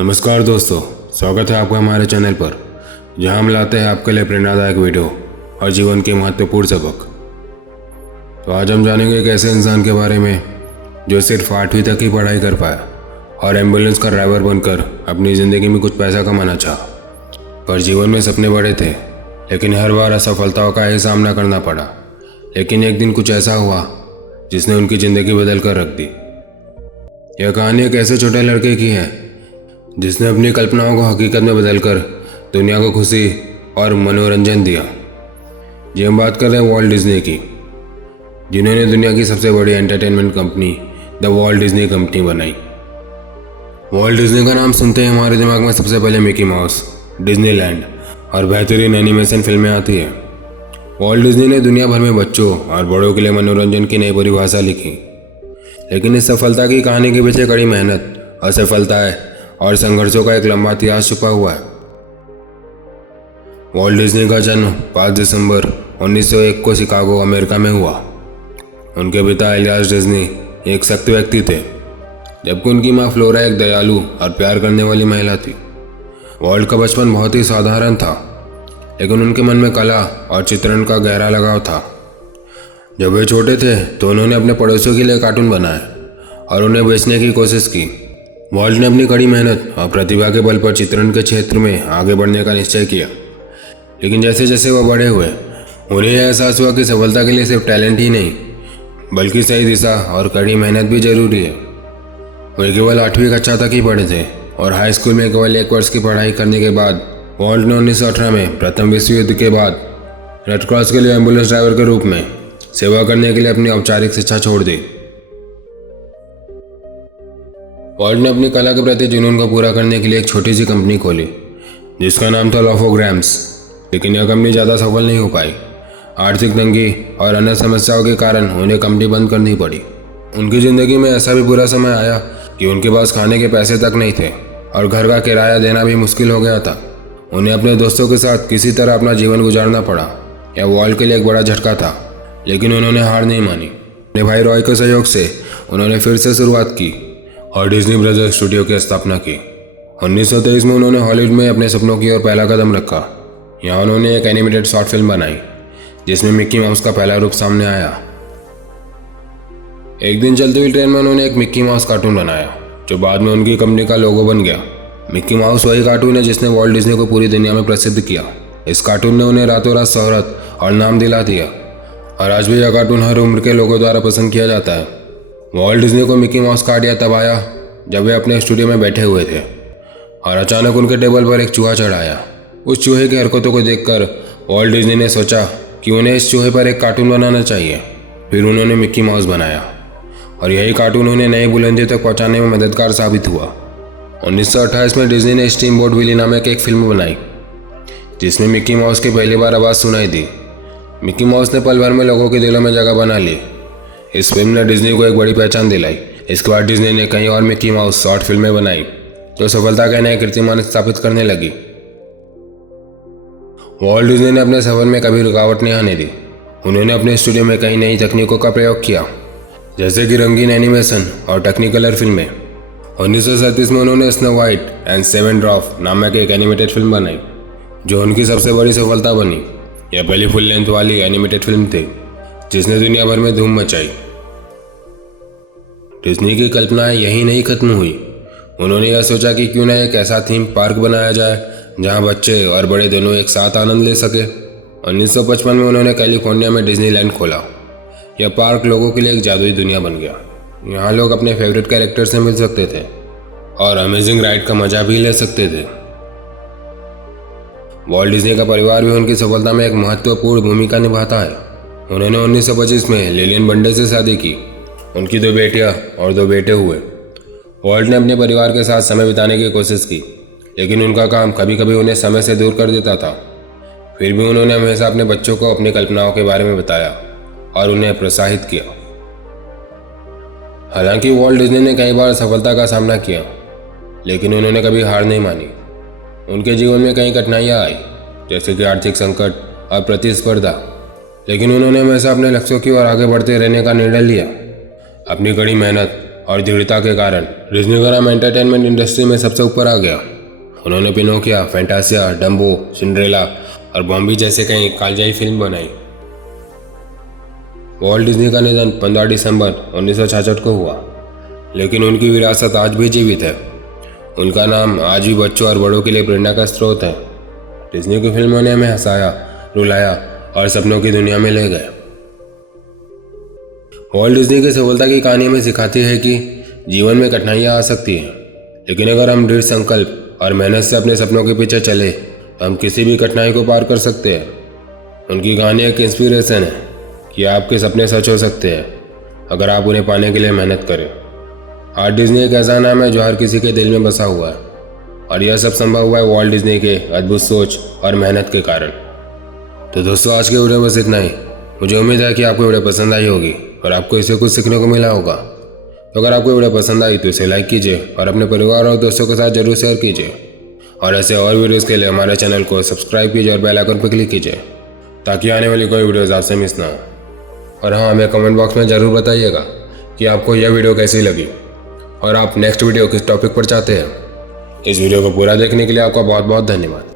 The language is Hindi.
नमस्कार दोस्तों, स्वागत है आपका हमारे चैनल पर, जहां हम लाते हैं आपके लिए प्रेरणादायक वीडियो और जीवन के महत्वपूर्ण सबक। तो आज हम जानेंगे एक ऐसे इंसान के बारे में जो सिर्फ 8वीं तक ही पढ़ाई कर पाया और एम्बुलेंस का ड्राइवर बनकर अपनी ज़िंदगी में कुछ पैसा कमाना चाहा। पर जीवन में सपने बड़े थे, लेकिन हर बार असफलताओं का ही सामना करना पड़ा। लेकिन एक दिन कुछ ऐसा हुआ जिसने उनकी ज़िंदगी बदल कर रख दी। यह कहानी एक ऐसे छोटे लड़के की है जिसने अपनी कल्पनाओं को हकीकत में बदलकर दुनिया को खुशी और मनोरंजन दिया। जी हम बात कर रहे हैं वॉल्ट डिज्नी की, जिन्होंने दुनिया की सबसे बड़ी entertainment company the Walt Disney company बनाई। वॉल्ट डिज्नी का नाम सुनते ही हमारे दिमाग में सबसे पहले मिकी माउस, डिज्नीलैंड और बेहतरीन एनिमेशन फिल्में आती है। वॉल्ट डिज्नी ने दुनिया भर में बच्चों और बड़ों के लिए मनोरंजन की नई परिभाषा लिखी। लेकिन इस सफलता की कहानी के पीछे कड़ी मेहनत, असफलताएं और संघर्षों का एक लंबा इतिहास छुपा हुआ है। वॉल्ट डिज्नी का जन्म 5 दिसंबर 1901 को शिकागो, अमेरिका में हुआ। उनके पिता एलियास डिज्नी एक सख्त व्यक्ति थे, जबकि उनकी मां फ्लोरा एक दयालु और प्यार करने वाली महिला थी। वॉल्ट का बचपन बहुत ही साधारण था, लेकिन उनके मन में कला और चित्रण का गहरा लगाव था। जब वे छोटे थे तो उन्होंने अपने पड़ोसियों के लिए कार्टून बनाए और उन्हें बेचने की कोशिश की। वॉल्ट ने अपनी कड़ी मेहनत और प्रतिभा के बल पर चित्रण के क्षेत्र में आगे बढ़ने का निश्चय किया। लेकिन जैसे जैसे वह बड़े हुए, उन्हें यह एहसास हुआ कि सफलता के लिए सिर्फ टैलेंट ही नहीं, बल्कि सही दिशा और कड़ी मेहनत भी जरूरी है। वे केवल 8वीं कक्षा तक ही पढ़े थे और हाई स्कूल में केवल 1 वर्ष की पढ़ाई करने के बाद वॉल्ट ने 1918 में प्रथम विश्व युद्ध के बाद रेड क्रॉस के लिए एम्बुलेंस ड्राइवर के रूप में सेवा करने के लिए अपनी औपचारिक शिक्षा छोड़ दी। वॉल्ट ने अपनी कला के प्रति जुनून को पूरा करने के लिए एक छोटी सी कंपनी खोली, जिसका नाम था लॉफोग्राम्स। लेकिन यह कंपनी ज़्यादा सफल नहीं हो पाई। आर्थिक तंगी और अन्य समस्याओं के कारण उन्हें कंपनी बंद करनी पड़ी। उनकी ज़िंदगी में ऐसा भी बुरा समय आया कि उनके पास खाने के पैसे तक नहीं थे और घर का किराया देना भी मुश्किल हो गया था। उन्हें अपने दोस्तों के साथ किसी तरह अपना जीवन गुजारना पड़ा। यह वॉल्ट के लिए एक बड़ा झटका था, लेकिन उन्होंने हार नहीं मानी। अपने भाई रॉय के सहयोग से उन्होंने फिर से शुरुआत की और डिज्नी ब्रदर्स स्टूडियो की स्थापना की। 1923 में उन्होंने हॉलीवुड में अपने सपनों की ओर पहला कदम रखा। यहाँ उन्होंने एक एनिमेटेड शॉर्ट फिल्म बनाई जिसमें मिक्की माउस का पहला रूप सामने आया। एक दिन चलती हुई ट्रेन में उन्होंने एक मिक्की माउस कार्टून बनाया, जो बाद में उनकी कंपनी का लोगो बन गया। मिक्की माउस वही कार्टून है जिसने वॉल्ट डिज्नी को पूरी दुनिया में प्रसिद्ध किया। इस कार्टून ने उन्हें रातों रात शोहरत और नाम दिला दिया और आज भी यह कार्टून हर उम्र के लोगों द्वारा पसंद किया जाता है। वॉल्ट डिज्नी को मिक्की माउस का आइडिया तब आया जब वे अपने स्टूडियो में बैठे हुए थे और अचानक उनके टेबल पर एक चूहा चढ़ आया। उस चूहे की हरकतों को देखकर वॉल्ट डिज्नी ने सोचा कि उन्हें इस चूहे पर एक कार्टून बनाना चाहिए। फिर उन्होंने मिक्की माउस बनाया और यही कार्टून उन्हें नई बुलंदियों तक पहुंचाने में मददगार साबित हुआ। 1928 में डिज्नी ने स्टीम बोट विली नामक एक फिल्म बनाई, जिसमें मिक्की माउस की पहली बार आवाज़ सुनाई दी। मिक्की माउस ने पल भर में लोगों के दिलों में जगह बना ली। इस फिल्म ने डिज्नी को एक बड़ी पहचान दिलाई। इसके बाद डिज्नी ने कई और मिक्की माउस शॉर्ट फिल्में बनाई, जो सफलता के नए कीर्तिमान स्थापित करने लगी। वॉल्ट डिज्नी ने अपने सफर में कभी रुकावट नहीं आने दी। उन्होंने अपने स्टूडियो में कई नई तकनीकों का प्रयोग किया, जैसे कि रंगीन एनिमेशन और टेक्निकलर फिल्में। 1937 में उन्होंने स्नो वाइट एंड 7 ड्वार्फ नामक एक एनिमेटेड फिल्म बनाई, जो उनकी सबसे बड़ी सफलता बनी। यह पहली फुल लेंथ वाली एनिमेटेड फिल्म थी जिसने दुनिया भर में धूम मचाई। डिज्नी की कल्पनाएं यही नहीं खत्म हुई। उन्होंने यह सोचा कि क्यों ना एक ऐसा थीम पार्क बनाया जाए जहां बच्चे और बड़े दोनों एक साथ आनंद ले सके। 1955 में उन्होंने कैलिफोर्निया में डिज्नीलैंड खोला। यह पार्क लोगों के लिए एक जादुई दुनिया बन गया। यहाँ लोग अपने फेवरेट कैरेक्टर से मिल सकते थे और अमेजिंग राइड का मजा भी ले सकते थे। वॉल्ट डिज्नी का परिवार भी उनकी सफलता में एक महत्वपूर्ण भूमिका निभाता है। उन्होंने 1925 में लिलियन बंडे से शादी की। उनकी 2 बेटियां और 2 बेटे हुए। वॉल्ट ने अपने परिवार के साथ समय बिताने की कोशिश की, लेकिन उनका काम कभी कभी उन्हें समय से दूर कर देता था। फिर भी उन्होंने हमेशा अपने बच्चों को अपनी कल्पनाओं के बारे में बताया और उन्हें प्रोत्साहित किया। हालांकि वॉल्ट डिज्नी ने कई बार सफलता का सामना किया, लेकिन उन्होंने कभी हार नहीं मानी। उनके जीवन में कई कठिनाइयाँ आई, जैसे कि आर्थिक संकट और प्रतिस्पर्धा, लेकिन उन्होंने हमेशा अपने लक्ष्यों की ओर आगे बढ़ते रहने का निर्णय लिया। अपनी कड़ी मेहनत और दृढ़ता के कारण डिज्नी का नाम एंटरटेनमेंट इंडस्ट्री में सबसे ऊपर आ गया। उन्होंने पिनोकिया, फैंटासिया, डम्बो, सिंड्रेला और बॉम्बी जैसे कई कालजाई फिल्म बनाई। वॉल्ट डिज्नी का निधन 15 दिसंबर 1966 को हुआ, लेकिन उनकी विरासत आज भी जीवित है। उनका नाम आज भी बच्चों और बड़ों के लिए प्रेरणा का स्रोत है। डिज्नी की फिल्मों ने हमें हंसाया, रुलाया और सपनों की दुनिया में ले गए। वॉल्ट डिज्नी की सफलता की कहानी हमें सिखाती है कि जीवन में कठिनाइयाँ आ सकती हैं, लेकिन अगर हम दृढ़ संकल्प और मेहनत से अपने सपनों के पीछे चले तो हम किसी भी कठिनाई को पार कर सकते हैं। उनकी कहानी एक इंस्पिरेशन है कि आपके सपने सच हो सकते हैं अगर आप उन्हें पाने के लिए मेहनत करें। आज डिज्नी एक ऐसा नाम है जो हर किसी के दिल में बसा हुआ है, और यह सब संभव हुआ है वॉल्ट डिज्नी के अद्भुत सोच और मेहनत के कारण। तो दोस्तों, आज के वीडियो बस इतना ही। मुझे उम्मीद है कि आपको वीडियो पसंद आई होगी और आपको इससे कुछ सीखने को मिला होगा। तो अगर आपको वीडियो पसंद आई तो इसे लाइक कीजिए और अपने परिवार और दोस्तों के साथ जरूर शेयर कीजिए। और ऐसे और वीडियोज़ के लिए हमारे चैनल को सब्सक्राइब कीजिए और बेल आइकन पर क्लिक कीजिए ताकि आने वाली कोई वीडियोज़ आपसे मिस ना हो। और हाँ, हमें कमेंट बॉक्स में ज़रूर बताइएगा कि आपको यह वीडियो कैसी लगी और आप नेक्स्ट वीडियो किस टॉपिक पर चाहते हैं। इस वीडियो को पूरा देखने के लिए आपका बहुत बहुत धन्यवाद।